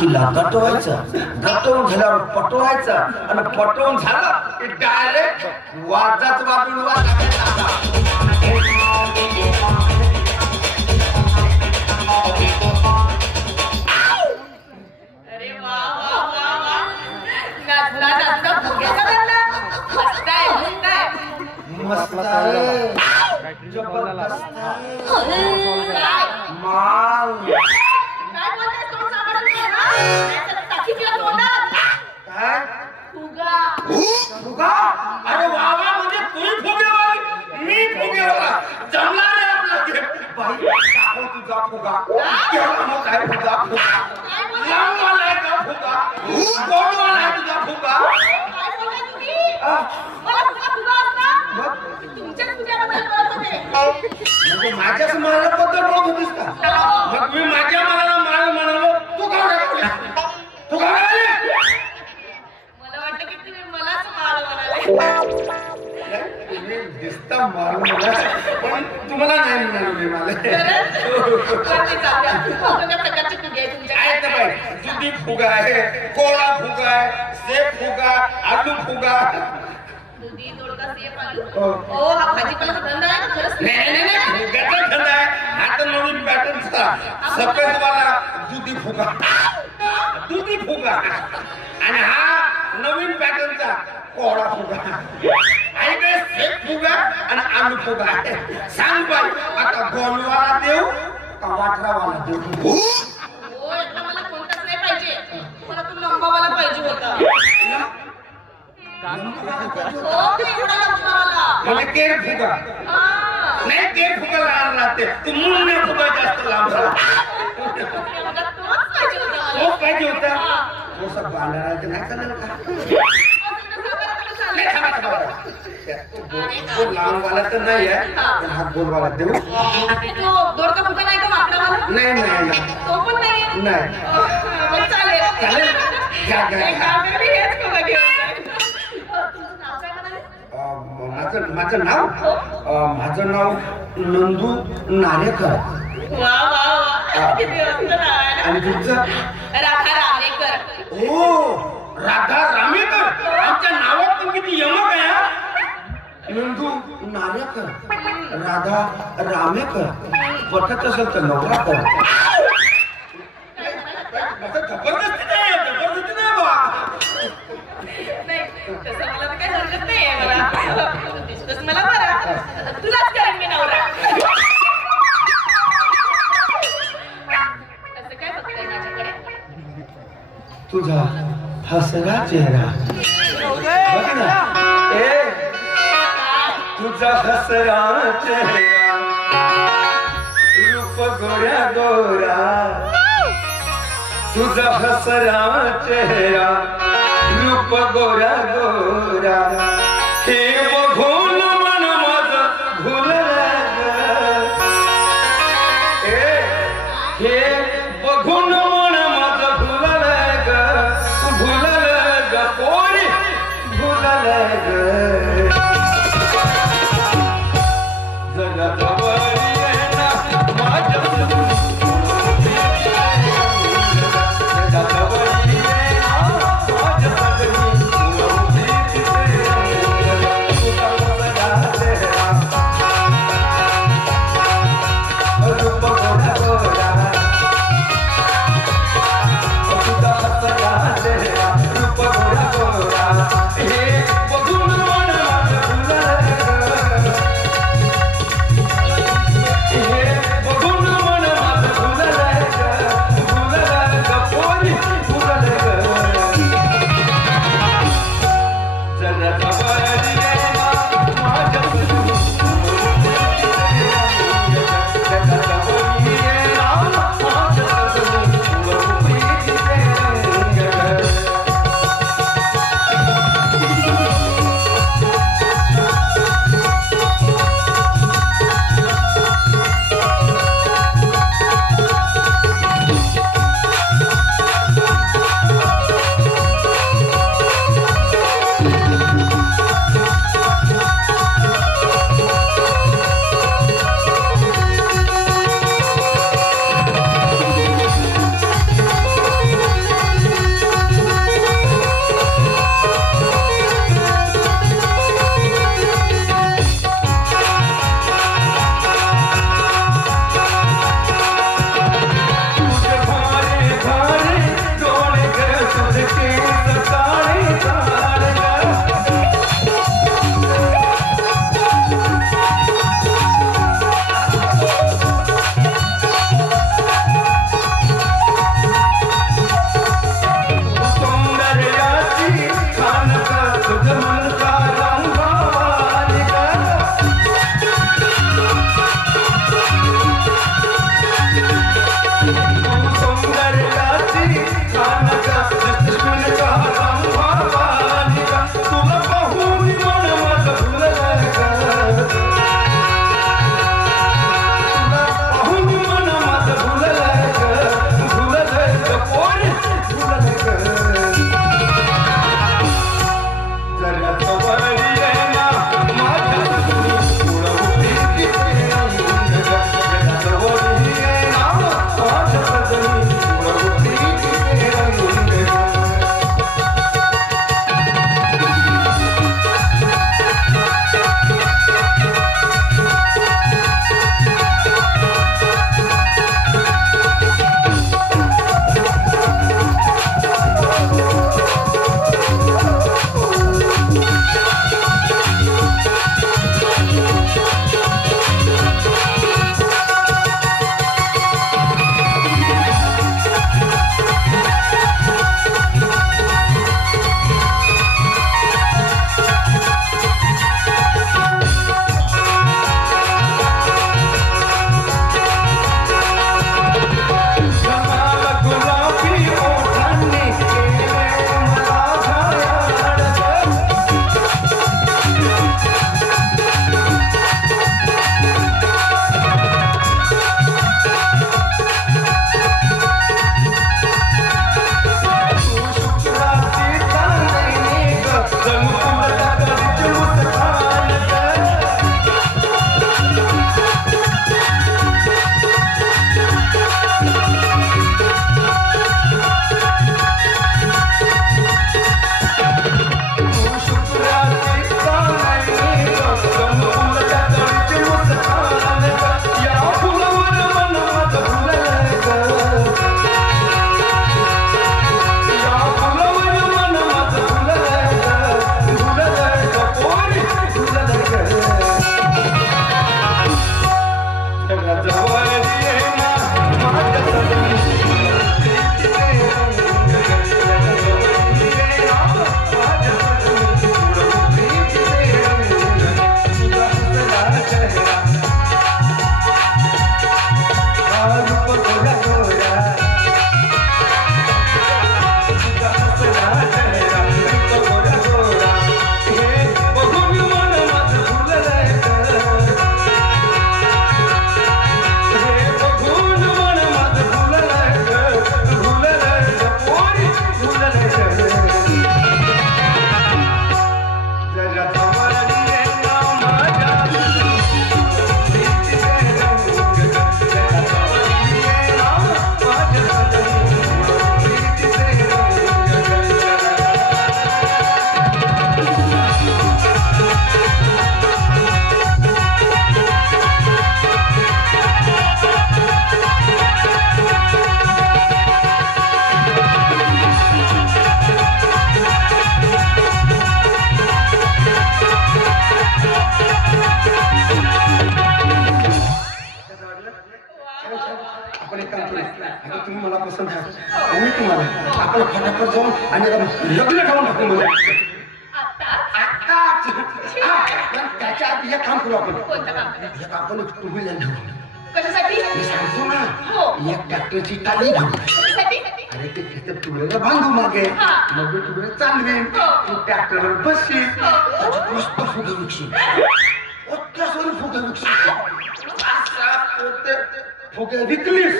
तिला दटवायचं, दटवून झाल्यावर पटवायचं आणि पटवून झालं की डायरेक्ट वाजाच वाजून अरे वा वा वा वा, नाचता नाचता फुग्याचा लागला. मस्त आहे, मस्त आहे, मस्त आहे, जबरदस्त काय माल. काय बोलतेस? तोंड सांभाळून घे ना. नाहीतर टाकी तुला तोंडात. काय फुगा. फुगा? अरे वा वा, म्हणजे तुम्ही फुगेवाली, मी फुगेवाला. जमला रे आपला गेम. बाई दाखव तुझा फुगा. केवढा मोठा आहे तुझा फुगा. लांबवाला आहे का फुगा? गोडवाला आहे तुझा फुगा. काय बोलताय तुम्ही? मला फुगा फुगा असता? तुमच्याच फुग्याबद्दल बोलत होते. म्हणजे माझ्याच मालाबद्दल बोलत होतीस का? मग मी माझ्या मालाला माल म्हणालो, तू का म्हणाली? तू का म्हणाली? मला वाटतं की तुम्ही मलाच माल म्हणाले. दिसता माल मला, पण तुम्हाला नाही म्हणालो मी मला. वरती चालल्या. कोणत्या प्रकारचे फुगे आहे तुमच्याकडे? आहेत ना बाई, जुदी फुगा आहे, कोळा फुगा आहे, सेब फुगा, आलू फुगा. दुधी दोडका सेब आलू. हो. ओ हा भाजीपाल्याचा धंदा आहे ना? खरंच नाही नाही नाही, फुग्याचा धंदा आहे. हा तर नवीन पॅटर्नचा सफेदवाला दुधी फुगा, दुधी फुगा. आणि हा नवीन पॅटर्नचा कोळा फुगा. आणि काय सेब फुगा आणि आलू फुगा. सांग बाई, आता गोलवाला देऊ का वाटरावाला देऊ? हो, यातला मला कोणताच नाही पाहिजे. मला तो लंबावाला पाहिजे होता. हो, ते एवढा लंबावाला. म्हणजे केर फुगा. हा. नाही, केर फुगा लहान राहते, तू मुन्ने फुगा जास्त लांब राहते. एवढा तोच पाहिजे होता मला. तो पाहिजे होता. तो सब बांधायला नाही चालेल का? नाही, थांबा, थांबा. तो लांबवाला तर नाही आहे, पण हा गोलवाला देऊ? तो दोडका फुगा नाही का वाकडावाला? नाही नाही नाही. तो पण नाही. नाही. मग चालेल. चालेल? घ्या, घ्या, एक घ्या. काम करा, मी हेच फुगा घेऊन जाईन. तुमचं नाव काय म्हणाले? माझं नाव नंदू नारेकर. वा वा वा, किती मस्त नाव आहे ना. आणि तुमचं? राधा रामेकर. ओ, राधा रामेकर. आमच्या नावात पण किती यमक आहे हा. नंदू नारेकर, राधा रामेकर. पटत असेल तर नवरा कर. जबरदस्ती नाही, जबरदस्ती नाही बा. नाही, तसं मला तर काही हरकत नाहीये. मला दिसतोस मला बरं. तुलाच करेन मी नवरा. असं काय बघताय माझ्याकडे? तुझा हसरा चेहरा बघ ना. तुझा हसरा चेहरा, रूप गोऱ्या गोरा. तुझा हसरा चेहरा, रूप गोऱ्या गोरा. हे बघून मन माझं भुललं ग. हे बघून मन माझं भुललं ग, भुललं ग पोरी, भुललं ग. नाही तुम्हाला आपण फटाफट जाऊन आणि लग्न ठेवून टाकू मला आताच पण त्याच्या आधी एक काम करू आपण कोणतं काम? एक आपण टू व्हीलर घेऊ कशासाठी? मी सांगतो ना हो. एक ट्रॅक्टरची टाली घेऊ कशासाठी? अरे ते तिथे टू व्हीलर बांधू मागे हा. मग टू व्हीलर चालवे हो. तू ट्रॅक्टरवर बसशील हो. त्याच्यात मस्त फुगे विकशील ओट्यासोरी फुगे विकशील असा पोते फुगे विकलीस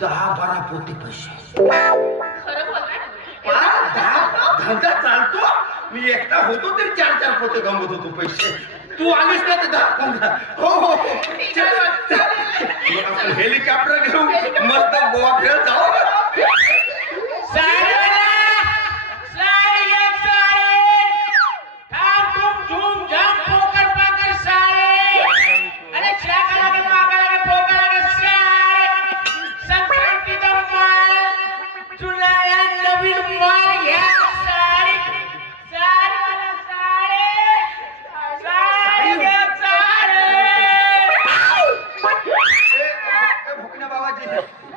10-12 पोते पैसे खरं बोलताय? धंदा चालतो मी एकटा होतो तरी 4-4 पोते गमवत होतो पैसे तू आलीस ना ते 10-15 हो हो आपण हेलिकॉप्टर घेऊ मस्त गोवा फिरत जाऊ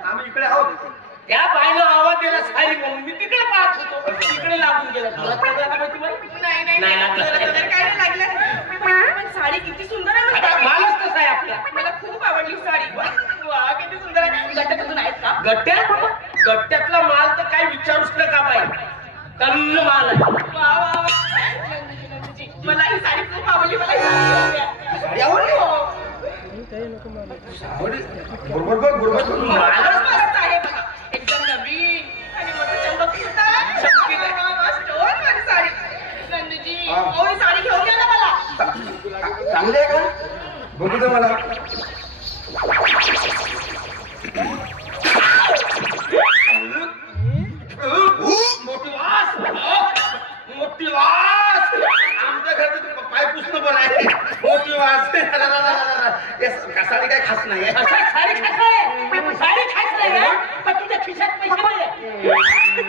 आम्ही इकडे आहोत त्या बाईला आवाज दिला सारी म्हणून मी तिकडे पाहत होतो तिकडे लागून गेला तुला कळलं का माहिती मला? नाही नाही लागलं. मला तर काय नाही लागलं पण साडी किती सुंदर आहे आता माहिती? मालच तसा आहे आपला मला खूप आवडली साडी वा किती सुंदर आहे गट्ट्यातून आहेत का? गट्ट्यातला माल तर काय विचारूच नका बाई तल्ल माल आहे वा वा वा नंदूजी, मला ही साडी खूप आवडली मला ही साडी घेऊन द्या. साडी आवडली हो. बरोबर मालच मस्त आहे बघा एकदम नवीन आणि मस्त चमकत आहे. चमकीत आहे. वा, वा, स्टोन वाली साडी नंदूजी हा. हो ही साडी घेऊन द्या ना मला चांगली आहे का बघू दे मला मोठी वास आमच्या घरचं पाय पुसणं पण आहे मोठी वास साडी काय खास नाही साडी खायच नाही पण तुझ्या खिशात पैसे नाही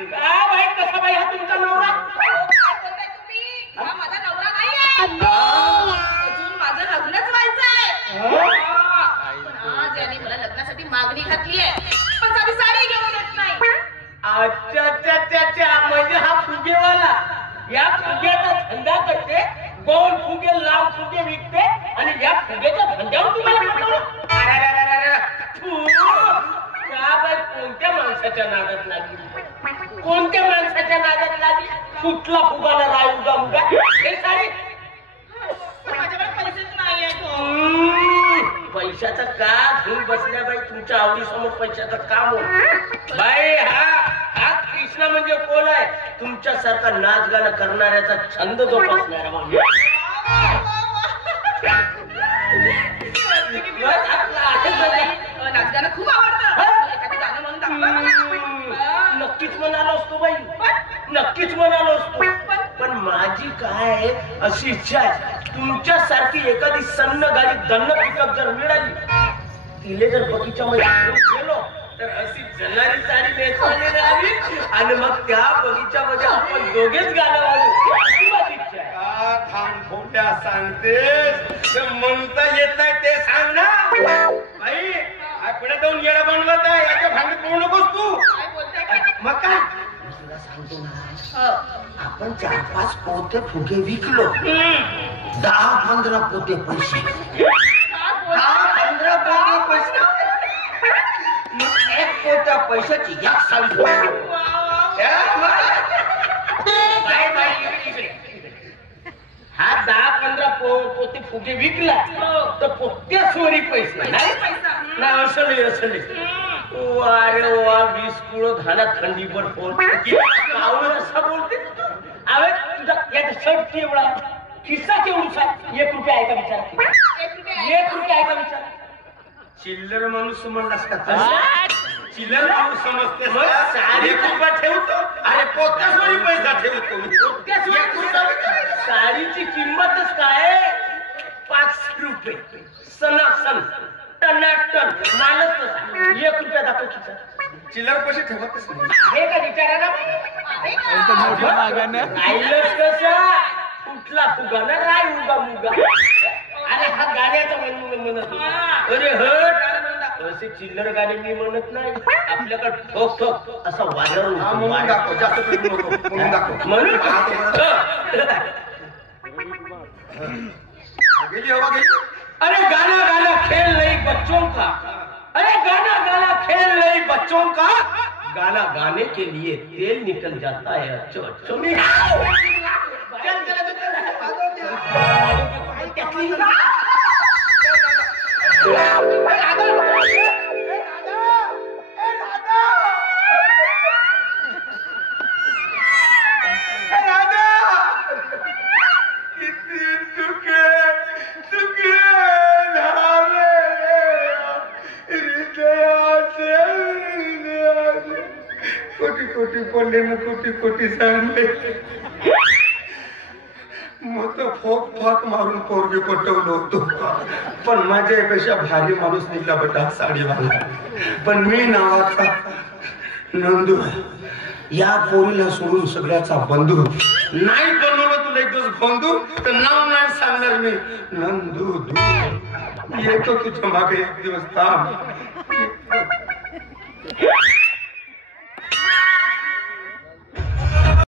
काय बाई कसा बाई हा तुमचा नवरा काय बोलताय तुम्ही हा माझा नवरा नाहीये अजून माझं लग्नच व्हायचंय पण आज याने मला लग्नासाठी मागणी घातली आहे पण साधी साडी घेऊन येत नाही अच्छा म्हणजे हा फुगेवाला या फुग्याचा धंदा करते गोल फुगे लांब फुगे विकते आणि या फुग्याच्या धंद्यावर तुम्हाला कोणत्या माणसाच्या नादात लागली कोणत्या माणसाच्या नादात लागली कुठला फुगाला राय उगा उगा हे साडी माझ्याकडे पैसेच नाहीये पैशाचा का घेऊन बसल्या बाई तुमच्या आवडीसमोर पैशाचा काम होत बाई हा कृष्णा म्हणजे कोण आहे तुमच्यासारखा नाच गाणं करणाऱ्याचा छंद जोपासणारा माणूस नाचगाणं खूप आवडतं एखादं गाणं म्हणून दाखवा. नक्कीच म्हणालो असतो बाई नक्कीच म्हणालो असतो पण माझी काय अशी इच्छा आहे तुमच्यासारखी एखादी सन्न गाडी दन्न पिकअप जर मिळाली तिले जर बगीच्यामध्ये गेलो तर अशी जनारी साडी नेसवायला राहावी आणि मग त्या बगीच्यामध्ये आपण दोघेच गाणं वाजू अशी माझी इच्छा आहे थांब खोट्या सांगतेस म्हणता येत नाही ते सांग ना बाई पुढे जाऊन येडा बनवत आहे याच्या भांडीत पडू नकोस तू काय बोलताय काय? मग काय तुला सांगतो ना आपण 4-5 पोते फुगे विकलो 10-15 पोते पैसे 10-15 पोते पैसे मग एक पोत्या पैशाची एक साडी हा 10-15 पोते फुगे विकला तर पोत्या सोरी पैसे नाही नाही असले अरे वा 20 किलो धाना थंडीवर फोन आवड असा बोलते अरे तुझा याचा शर्ट एवढा खिस्सा केवढा 1 रुपया आहे का विचार 1 रुपया आहे का विचार चिल्लर माणूस म्हणलास का चिल्लर माणूस समजते 1 रुपया ठेवतो अरे पोत्या सोरी पैसा ठेवतो साडीची किंमतच काय 5 रुपये सनासन टनाटन मालच नसा 1 रुपया दाखव खिचा चिल्लर पैसे ठेवतच नाही आहे का विचारायला राहिलंच कसा कुठला फुगा ना राय उगा मुगा अरे हा गाण्याचा म्हणत अरे हट असे चिल्लर गाणे मी म्हणत नाही. आपल्याकडे ठोक ठोक असा वाजवून म्हणून दाखव, जास्त करू नको, म्हणून दाखव. म्हणून गेली हवा गेली. अरे गाना गाना खेल नहीं बच्चों का, अरे गाना गाना खेल नहीं बच्चों का, गाना गाने के लिए तेल निकल जाता है. अच्छो अच्छो कोटी कोटी बोलले ना, कोटी कोटी सांगले. मग तर फोक फाक मारून पोरगी पटवलं होतो, पण माझ्यापेक्षा भारी माणूस निघला बटा साडीवाला. पण मी नावाचा नंदू, या पोरीला सोडून सगळ्याचा बंधू. नाही बनवलं तुला एक दिवस बंधू तर नाव नाही सांगणार मी. नंदू येतो तुझ्या मागे एक दिवस थांब.